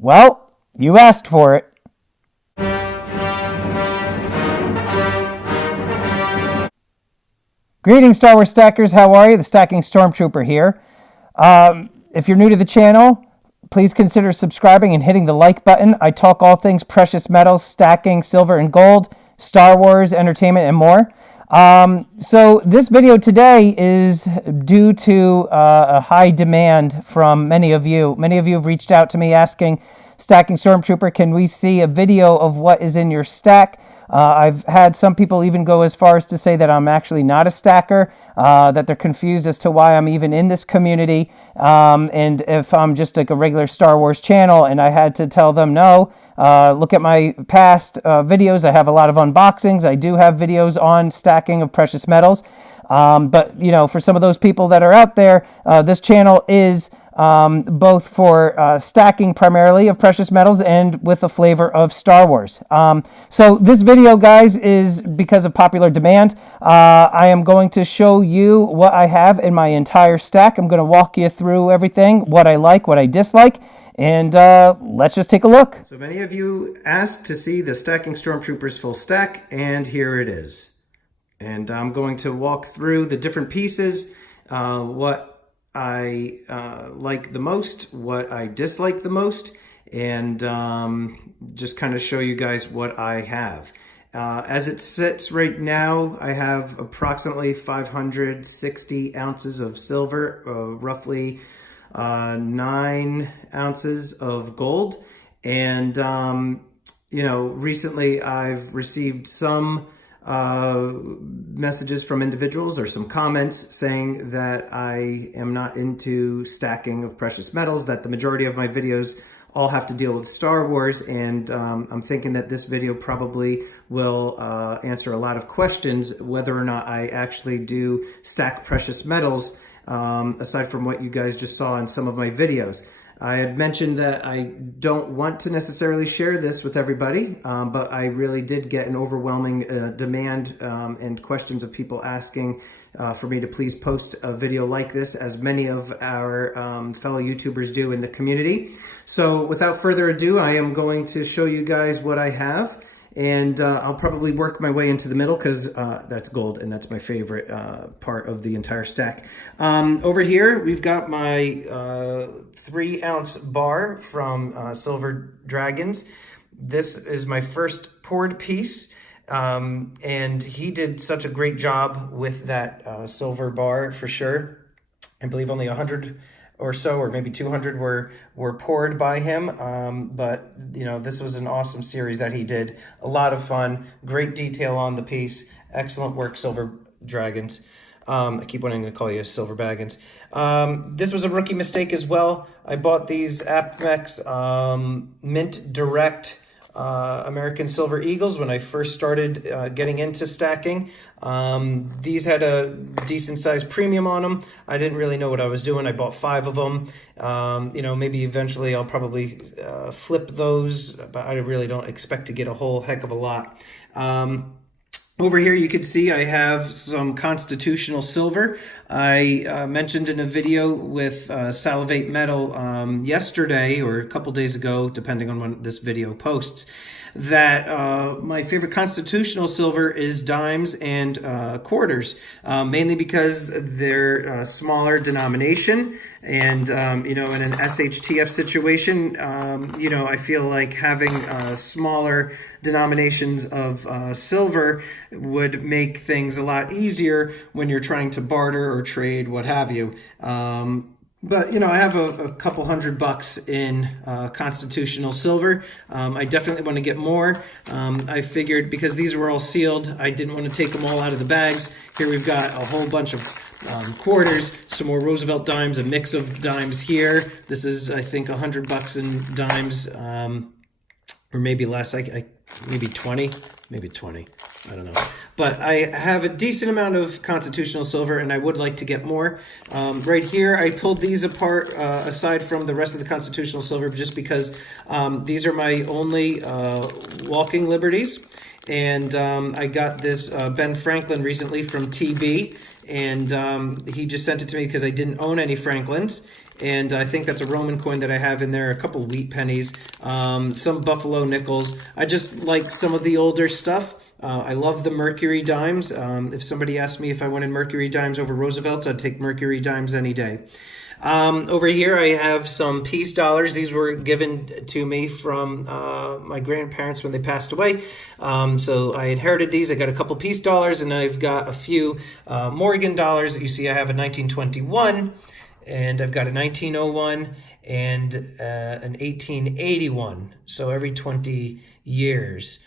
Well, you asked for it. Greetings, Star Wars Stackers. How are you? The Stacking Stormtrooper here. If you're new to the channel, please consider subscribing and hitting the like button. I talk all things precious metals, stacking, silver and gold, Star Wars, entertainment, and more. So this video today is due to a high demand from many of you. Many of you have reached out to me asking, Stacking Stormtrooper, can we see a video of what is in your stack? I've had some people even go as far as to say that I'm actually not a stacker, that they're confused as to why I'm even in this community, and if I'm just like a regular Star Wars channel. And I had to tell them, no, look at my past videos. I have a lot of unboxings. I do have videos on stacking of precious metals. But, you know, for some of those people that are out there, this channel is both for stacking primarily of precious metals and with a flavor of Star Wars. So this video, guys, is because of popular demand. I am going to show you what I have in my entire stack. I'm going to walk you through everything, what I like, what I dislike, and let's just take a look. So many of you asked to see the Stacking Stormtroopers full stack, and here it is. And I'm going to walk through the different pieces, what I like the most, what I dislike the most, and just kind of show you guys what I have. As it sits right now, I have approximately 560 ounces of silver, roughly 9 ounces of gold, and you know, recently I've received some messages from individuals or some comments saying that I am not into stacking of precious metals, that the majority of my videos all have to deal with Star Wars, and I'm thinking that this video probably will answer a lot of questions whether or not I actually do stack precious metals, aside from what you guys just saw in some of my videos. I had mentioned that I don't want to necessarily share this with everybody, but I really did get an overwhelming demand and questions of people asking for me to please post a video like this, as many of our fellow YouTubers do in the community. So without further ado, I am going to show you guys what I have. And I'll probably work my way into the middle because that's gold, and that's my favorite part of the entire stack. Over here, we've got my 3-ounce bar from Silver Dragons. This is my first poured piece, and he did such a great job with that silver bar for sure. I believe only 100 or so, or maybe 200 were poured by him. But, you know, this was an awesome series that he did. A lot of fun, great detail on the piece. Excellent work, Silver Dragons. I keep wanting to call you Silver Baggins. This was a rookie mistake as well. I bought these APMEX Mint Direct American Silver Eagles when I first started getting into stacking. These had a decent sized premium on them. I didn't really know what I was doing. I bought 5 of them. You know, maybe eventually I'll probably flip those, but I really don't expect to get a whole heck of a lot. Over here you can see I have some constitutional silver. I mentioned in a video with Salivate Metal yesterday or a couple days ago, depending on when this video posts, that my favorite constitutional silver is dimes and quarters, mainly because they're smaller denomination. And, you know, in an SHTF situation, you know, I feel like having smaller denominations of silver would make things a lot easier when you're trying to barter or trade, what have you. But, you know, I have a couple $100 in constitutional silver. I definitely want to get more. I figured because these were all sealed, I didn't want to take them all out of the bags. Here we've got a whole bunch of quarters, some more Roosevelt dimes, a mix of dimes here. This is, I think, $100 in dimes, or maybe less. Maybe 20, maybe 20. I don't know. But I have a decent amount of constitutional silver, and I would like to get more. Right here, I pulled these apart, aside from the rest of the constitutional silver, just because these are my only walking liberties. And I got this Ben Franklin recently from TB, and he just sent it to me because I didn't own any Franklins. and I think that's a Roman coin that I have in there, a couple wheat pennies, some buffalo nickels. I just like some of the older stuff. I love the Mercury dimes. If somebody asked me if I wanted Mercury dimes over Roosevelt's, I'd take Mercury dimes any day. Over here I have some peace dollars. These were given to me from my grandparents when they passed away. So I inherited these. I got a couple peace dollars, and I've got a few Morgan dollars. You see I have a 1921, and I've got a 1901 and an 1881. So every 20 years.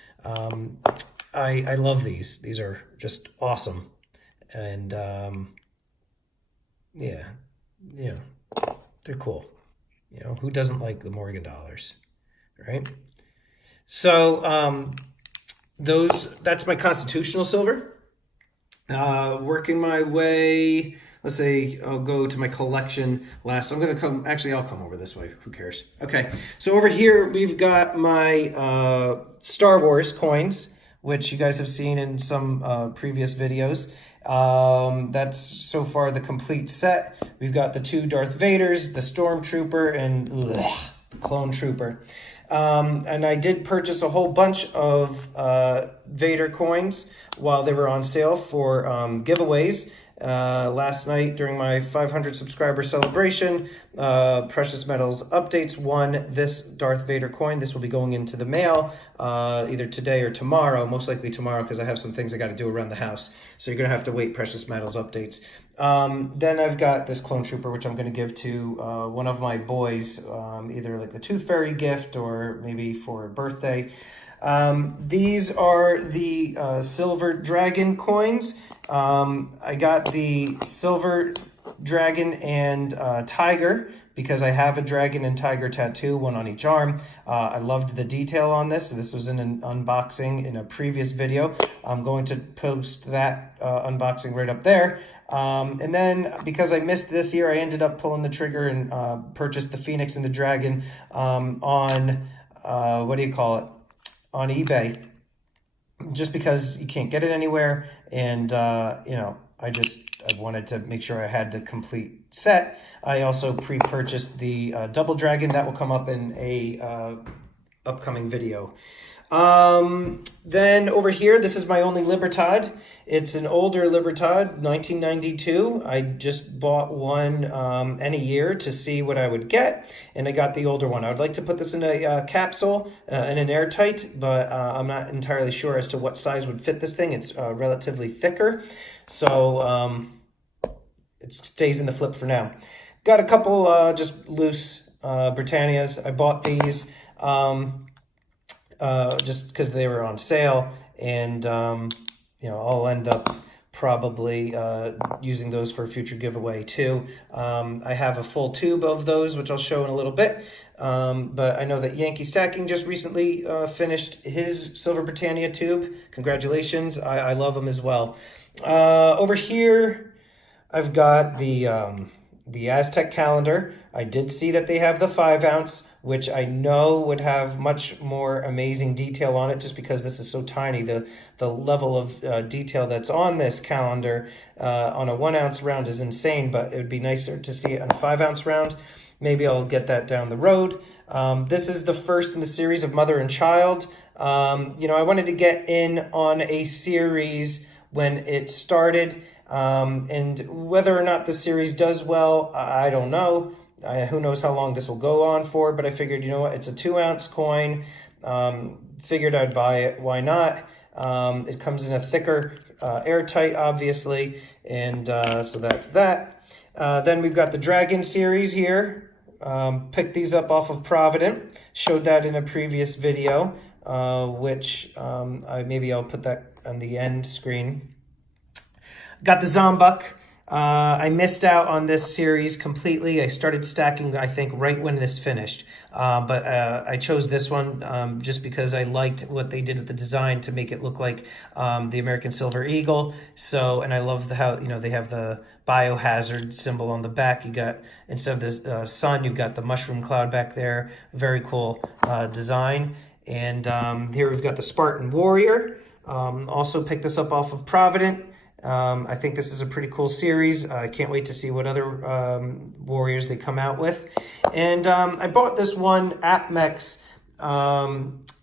I love these. These are just awesome. And yeah, they're cool. You know, who doesn't like the Morgan dollars, right? So that's my constitutional silver. Working my way, let's say I'll go to my collection last. I'll come over this way. Who cares? Okay, so over here we've got my Star Wars coins, which you guys have seen in some previous videos. That's so far the complete set. We've got the 2 Darth Vaders, the Stormtrooper, and the Clone Trooper. And I did purchase a whole bunch of Vader coins while they were on sale for giveaways. Last night during my 500 subscriber celebration, Precious Metals Updates won this Darth Vader coin. This will be going into the mail either today or tomorrow, most likely tomorrow because I have some things I got to do around the house. So you're going to have to wait Precious Metals Updates. Then I've got this Clone Trooper, which I'm going to give to one of my boys, either like the Tooth Fairy gift or maybe for a birthday. These are the Silver Dragon coins. I got the Silver Dragon and Tiger because I have a dragon and tiger tattoo, one on each arm. I loved the detail on this. This was in an unboxing in a previous video. I'm going to post that unboxing right up there. And then because I missed this year, I ended up pulling the trigger and purchased the Phoenix and the Dragon on, what do you call it? On eBay, just because you can't get it anywhere, and you know, I wanted to make sure I had the complete set. I also pre-purchased the Double Dragon that will come up in a upcoming video. Then over here, this is my only Libertad. It's an older Libertad, 1992. I just bought one in a year to see what I would get, and I got the older one. I would like to put this in a capsule in an airtight, but I'm not entirely sure as to what size would fit this thing. It's relatively thicker, so it stays in the flip for now. Got a couple just loose Britannias. I bought these just because they were on sale, and you know, I'll end up probably using those for a future giveaway too. I have a full tube of those, which I'll show in a little bit, but I know that Yankee Stacking just recently finished his Silver Britannia tube. Congratulations. I love them as well. Over here I've got the Aztec calendar. I did see that they have the 5-ounce, which I know would have much more amazing detail on it just because this is so tiny. The level of detail that's on this calendar on a 1-ounce round is insane, but it would be nicer to see it on a 5-ounce round. Maybe I'll get that down the road. This is the first in the series of Mother and Child. You know, I wanted to get in on a series when it started, and whether or not the series does well, I don't know. Who knows how long this will go on for, but I figured, you know what, it's a 2-ounce coin. Figured I'd buy it. Why not? It comes in a thicker, airtight, obviously, and so that's that. Then we've got the Dragon series here. Picked these up off of Provident. Showed that in a previous video, which maybe I'll put that on the end screen. Got the Zombuk. I missed out on this series completely. I started stacking, I think, right when this finished. But I chose this one just because I liked what they did with the design to make it look like the American Silver Eagle. So, and I love how, you know, they have the biohazard symbol on the back. You got, instead of the sun, you've got the mushroom cloud back there. Very cool design. And here we've got the Spartan Warrior. Also picked this up off of Provident. I think this is a pretty cool series. I can't wait to see what other warriors they come out with. And I bought this one APMEX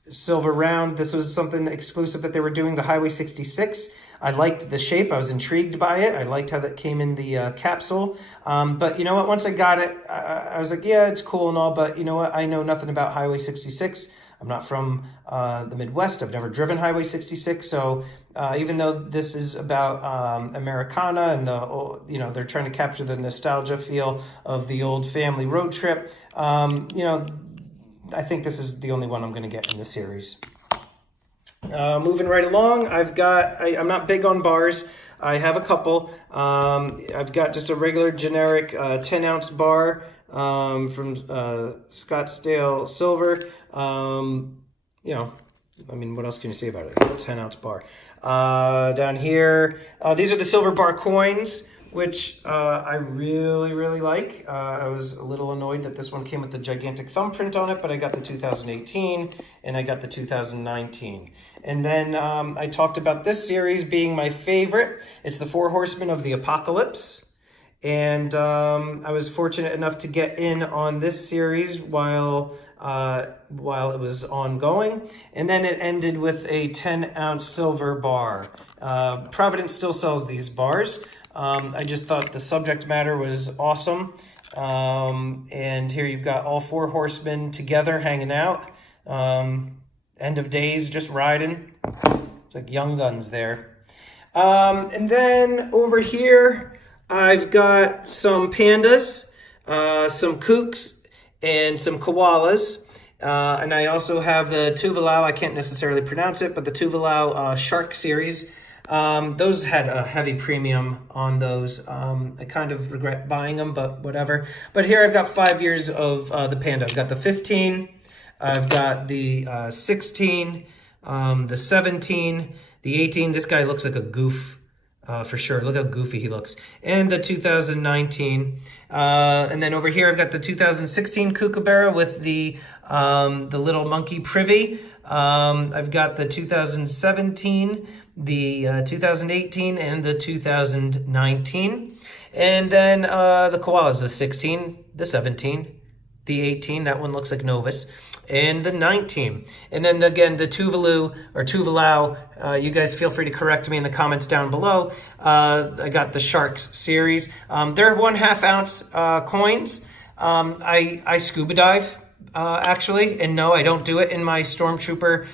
silver round. This was something exclusive that they were doing, the Highway 66. I liked the shape. I was intrigued by it. I liked how that came in the capsule. But you know what? Once I got it, I was like, yeah, it's cool and all, but you know what? I know nothing about Highway 66. I'm not from the Midwest. I've never driven Highway 66. So even though this is about Americana and they're trying to capture the nostalgia feel of the old family road trip, I think this is the only one I'm going to get in the series. Moving right along, I'm not big on bars. I have a couple. I've got just a regular generic 10-ounce bar from Scottsdale Silver. What else can you say about it? It's a 10-ounce bar. Down here, these are the silver bar coins, which I really, really like. I was a little annoyed that this one came with the gigantic thumbprint on it, but I got the 2018 and I got the 2019. And then I talked about this series being my favorite. It's the Four Horsemen of the Apocalypse. And I was fortunate enough to get in on this series while it was ongoing. And then it ended with a 10-ounce silver bar. Providence still sells these bars. I just thought the subject matter was awesome. And here you've got all four horsemen together hanging out. End of days, just riding. It's like Young Guns there. And then over here, I've got some pandas, some kooks, and some koalas. And I also have the Tuvalu. I can't necessarily pronounce it, but the Tuvalu shark series. Those had a heavy premium on those. I kind of regret buying them, but whatever. But here I've got 5 years of the panda. I've got the 15, I've got the 16, the 17, the 18. This guy looks like a goof for sure. Look how goofy he looks. And the 2019. And then over here I've got the 2016 Kookaburra with the little monkey privy. I've got the 2017, the 2018, and the 2019. And then the koalas, the 16, the 17, the 18, that one looks like Novus, and the 19. And then again, the Tuvalu, you guys feel free to correct me in the comments down below. I got the Sharks series. They're 1/2 ounce coins. I scuba dive. Actually, and no, I don't do it in my Stormtrooper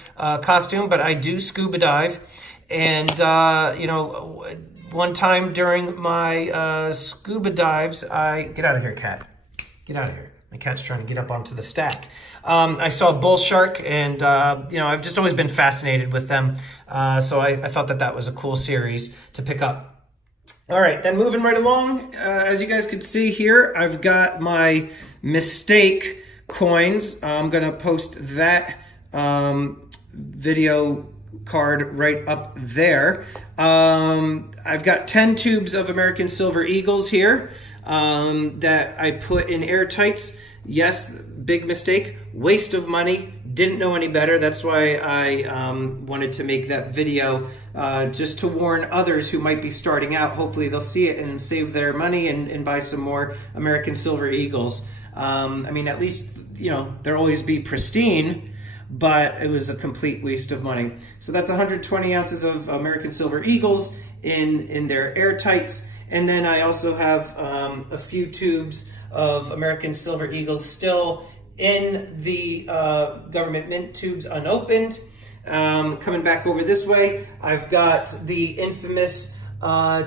costume, but I do scuba dive. And, one time during my scuba dives, get out of here, cat. Get out of here. My cat's trying to get up onto the stack. I saw a bull shark, and, I've just always been fascinated with them. So I thought that was a cool series to pick up. All right, then moving right along, as you guys can see here, I've got my Mistake coins. I'm going to post that video card right up there. I've got 10 tubes of American Silver Eagles here that I put in airtights. Yes, big mistake, waste of money, didn't know any better. That's why I wanted to make that video just to warn others who might be starting out. Hopefully they'll see it and save their money and buy some more American Silver Eagles. At least, they'll always be pristine, but it was a complete waste of money. So that's 120 ounces of American Silver Eagles in their airtights. And then I also have a few tubes of American Silver Eagles still in the government mint tubes unopened. Coming back over this way, I've got the infamous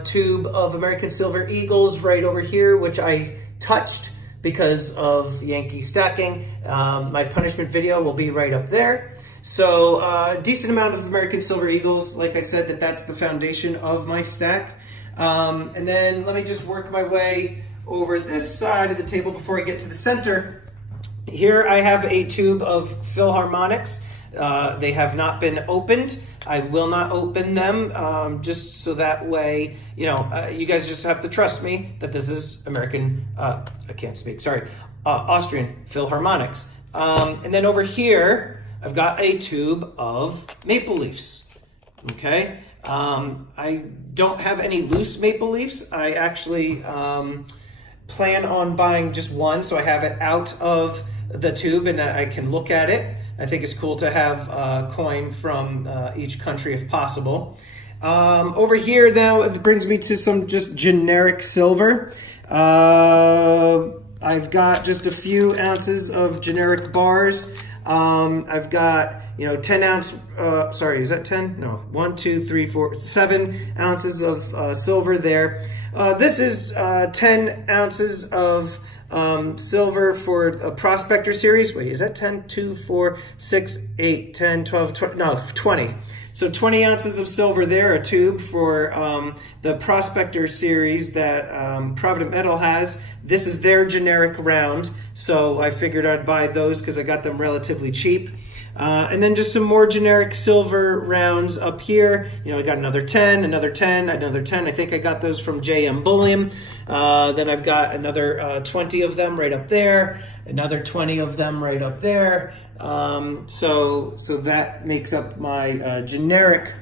tube of American Silver Eagles right over here, which I touched because of Yankee stacking. My punishment video will be right up there. So a decent amount of American Silver Eagles. Like I said, that's the foundation of my stack. And then let me just work my way over this side of the table before I get to the center. Here I have a tube of Philharmonics. They have not been opened. I will not open them, just so that way, you guys just have to trust me that this is Austrian Philharmonics. And then over here, I've got a tube of Maple Leafs, okay? I don't have any loose maple leaves. I actually plan on buying just one, so I have it out of the tube and I can look at it. I think it's cool to have a coin from each country if possible. Over here now, it brings me to some just generic silver. I've got just a few ounces of generic bars. I've got, 10 ounce, sorry, is that 10? No, 1, 2, 3, 4, 7 ounces of silver there. This is 10 ounces of silver for a Prospector series. Wait, is that 10? 2, 4, 6, 8, 10, 12, 20, no, 20. So 20 ounces of silver there, a tube for the Prospector series that Provident Metal has. This is their generic round, so I figured I'd buy those because I got them relatively cheap. And then just some more generic silver rounds up here. I got another 10, another 10, another 10. I think I got those from JM Bullion. Then I've got another 20 of them right up there, another 20 of them right up there. So that makes up my generic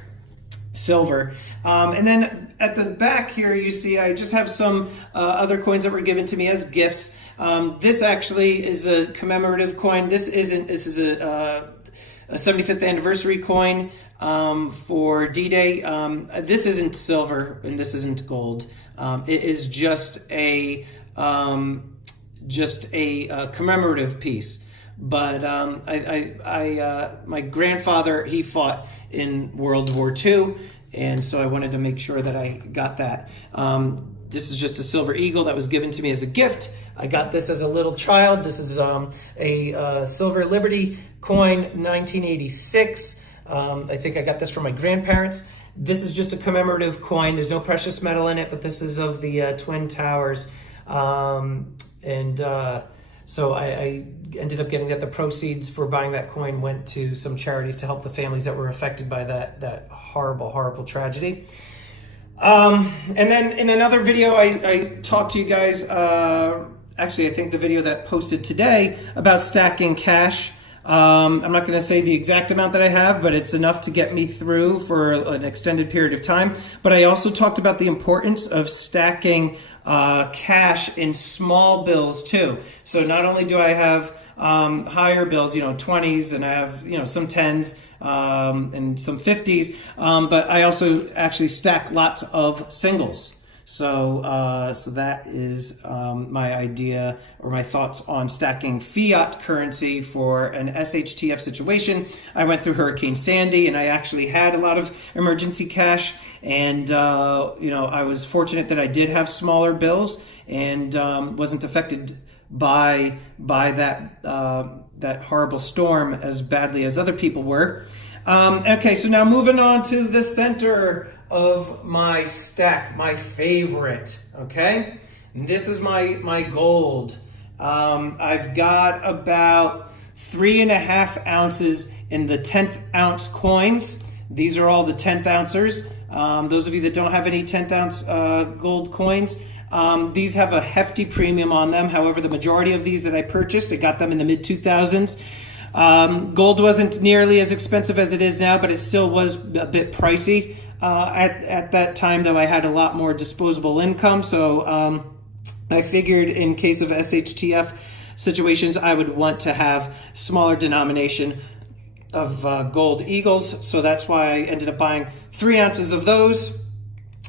silver. And then at the back here, you see I just have some other coins that were given to me as gifts. This actually is a commemorative coin. This is a 75th anniversary coin for D-Day. This isn't silver and this isn't gold. It is just a commemorative piece. But my grandfather, he fought in World War II, and so I wanted to make sure that I got that. This is just a silver eagle that was given to me as a gift. I got this as a little child. This is a Silver Liberty coin, 1986. I think I got this from my grandparents. This is just a commemorative coin. There's no precious metal in it, but this is of the Twin Towers. So I ended up getting that. The proceeds for buying that coin went to some charities to help the families that were affected by that horrible, horrible tragedy. And then in another video, I talked to you guys, actually I think the video that posted today about stacking cash. I'm not going to say the exact amount that I have, but it's enough to get me through for an extended period of time. But I also talked about the importance of stacking cash in small bills too. So not only do I have higher bills, 20s, and I have, some 10s and some 50s, but I also actually stack lots of singles. So that is my idea or my thoughts on stacking fiat currency for an SHTF situation. I went through Hurricane Sandy and I actually had a lot of emergency cash, and I was fortunate that I did have smaller bills and wasn't affected by that horrible storm as badly as other people were. Okay, so now moving on to the center of my stack, my favorite, okay? And this is my gold. I've got about 3.5 ounces in the 10th ounce coins. These are all the 10th ounces. Those of you that don't have any 10th ounce gold coins, these have a hefty premium on them. However, the majority of these that I purchased, I got them in the mid-2000s. Gold wasn't nearly as expensive as it is now, but it still was a bit pricey. At that time, though, I had a lot more disposable income, so I figured in case of SHTF situations, I would want to have smaller denomination of gold eagles, so that's why I ended up buying 3 ounces of those.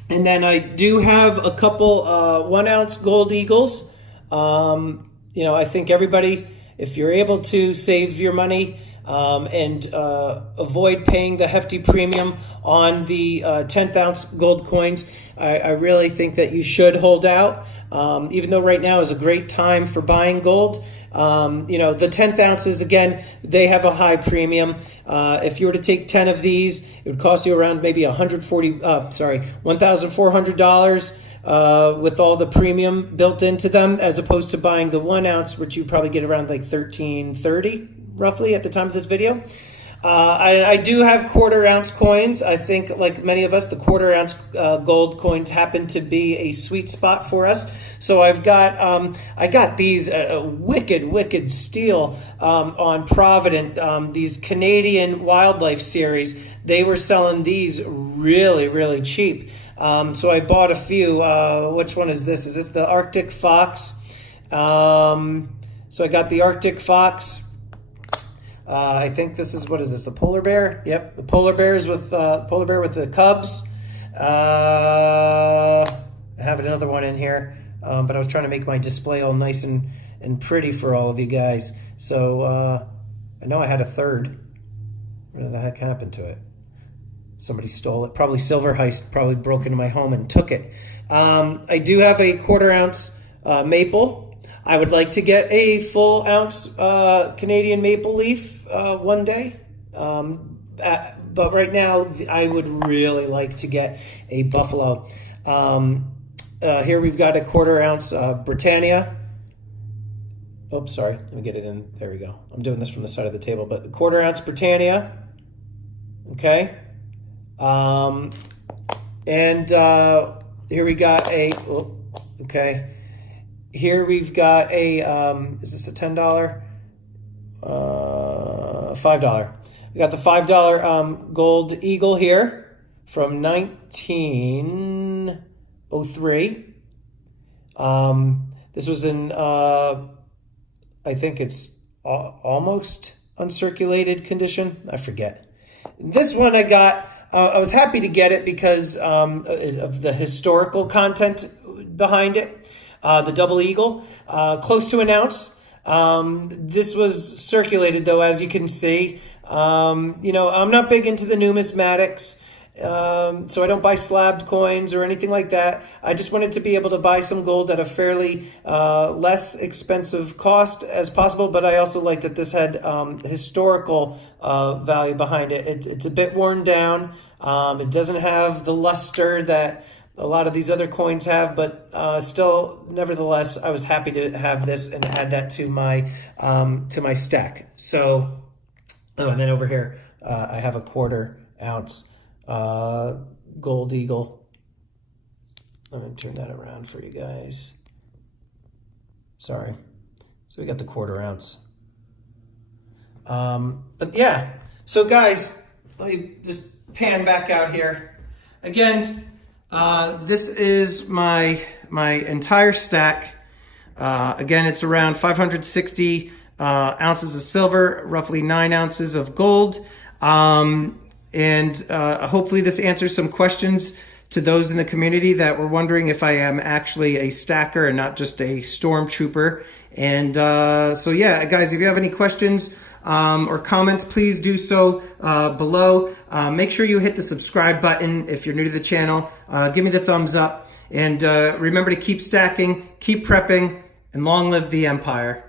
And then I do have a couple 1 ounce gold eagles. I think everybody, if you're able to save your money and avoid paying the hefty premium on the 10th ounce gold coins, I really think that you should hold out. Even though right now is a great time for buying gold, the 10th ounces, again, they have a high premium. If you were to take 10 of these, it would cost you around maybe $1,400 with all the premium built into them, as opposed to buying the 1 ounce, which you probably get around like $1,330 roughly at the time of this video. I do have quarter-ounce coins. I think, like many of us, the quarter-ounce gold coins happen to be a sweet spot for us. So I got these wicked steal on Provident. These Canadian Wildlife series. They were selling these really cheap. So I bought a few. Which one is this? Is this the Arctic Fox? So I got the Arctic Fox. I think this is, what is this, the polar bear? Yep, the polar bears with polar bear with the cubs. I have another one in here, but I was trying to make my display all nice and pretty for all of you guys. So I know I had a third. What the heck happened to it? Somebody stole it. Probably Silver Heist probably broke into my home and took it. I do have a quarter-ounce maple. I would like to get a full ounce Canadian maple leaf one day. But right now, I would really like to get a buffalo. Here we've got a quarter-ounce Britannia. Oops, sorry. Let me get it in. There we go. I'm doing this from the side of the table. But quarter-ounce Britannia. Okay. Here we got a... Oh, okay. Here we've got a, is this a $10? $5. We got the $5 gold eagle here from 1903. This was in, I think it's almost uncirculated condition. I forget. This one I got, I was happy to get it because of the historical content behind it. The double eagle, close to an ounce. This was circulated, though, as you can see. You know, I'm not big into the numismatics, so I don't buy slabbed coins or anything like that. I just wanted to be able to buy some gold at a fairly less expensive cost as possible, but I also like that this had historical value behind it. It's a bit worn down. It doesn't have the luster that a lot of these other coins have, but still, nevertheless, I was happy to have this and add that to my stack. So, and then over here, I have a quarter-ounce gold eagle. Let me turn that around for you guys. Sorry. So we got the quarter-ounce. But yeah, so guys, let me just pan back out here again. This is my entire stack. Again, it's around 560 ounces of silver, roughly 9 ounces of gold. Hopefully this answers some questions to those in the community that were wondering if I am actually a stacker and not just a stormtrooper. And so yeah, guys, if you have any questions or comments, please do so below. Make sure you hit the subscribe button if you're new to the channel. Give me the thumbs up. And remember to keep stacking, keep prepping, and long live the Empire.